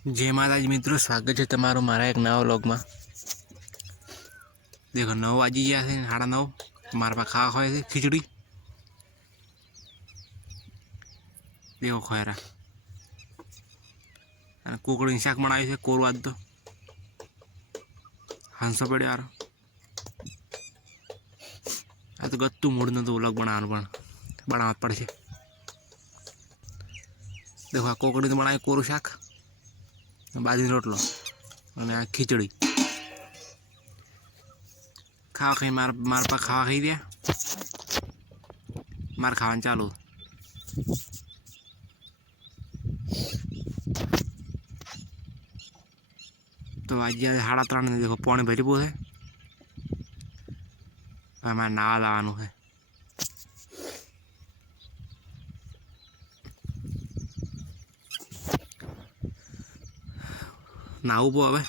जय माताजी मित्रों, स्वागत है तमारो मारा एक नवा व्लॉग में। देखो 9 वाजी गया है, 9:30 मारा पा खावा खाए थे खिचड़ी। देखो खोयरा कुकड़ी शाक बनाई है कोरु आज तो हंसो पड़े यार। आ तो गत्तू मूड न तो व्लॉग बनाना पड़े। देखो आ कोकड़ी तो बनाई कोरु शाक, बाजरी रोटलो और आ खिचड़ी। खावा खाई मार पा खावा खाई दिया, मार खावा चालू। तो आज 3:30 ने देखो पौने भरी पो है, हमारे नावा लावानु है। नाऊ पो हवे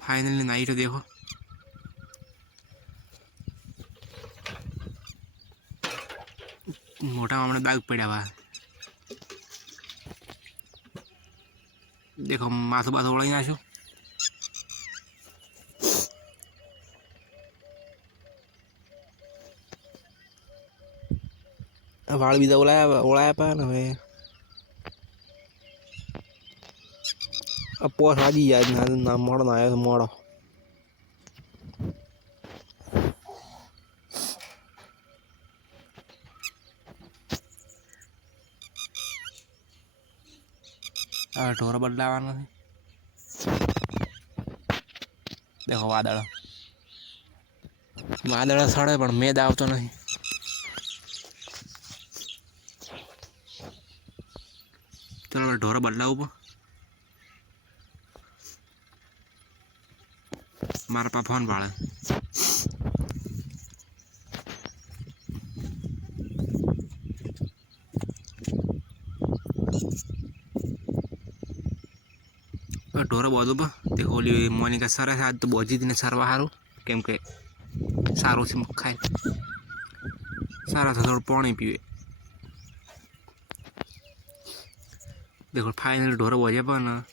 फाइनली नाई तो देखो मोटा हमने बैग पड़ा हुआ। देखो माथो बाथो ओळाई नाख्यो। वाळ बीजा ओळाया पा ने हवे पोस वाजी जाए ना मोड़ो ना आयो मोड़ो। ढोर बदलावानो है। देखो वादळ वादळ सड़े पण मेद आवतो नहीं। चलो ढोर बदलाव मारा पा फोन भाड़े ढोर बहुत देखो ओली मोनिका सर है आज तो बोजी दिन सरवा हारू केम के सारू से खाए सारा था थोड़ा पानी पीवे। देखो फाइनल ढोर बोझे पर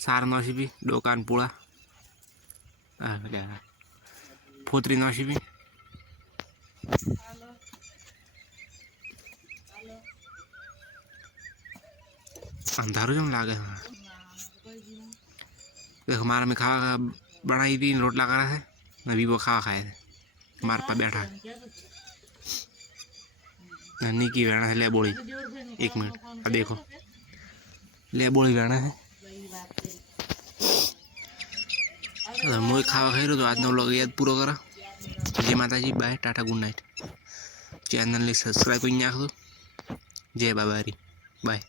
सार नसीबी दुकान पुड़ा फोतरी नसीबी अंधारू जम लागे। देखो मारा में खावा बनाई थी रोटला करा है नबी वो खावा खाए थे मार पर बैठा निकी वेणा है ले बोली 1 मिनट देखो ले बोली वेणा है मुझे खावा खाई तो आज नो लोग याद पूरा करा। जय माताजी बाय टाटा गुड नाइट। चैनल ने सब्सक्राइब कर नाख दो। जय बाबारी बाय।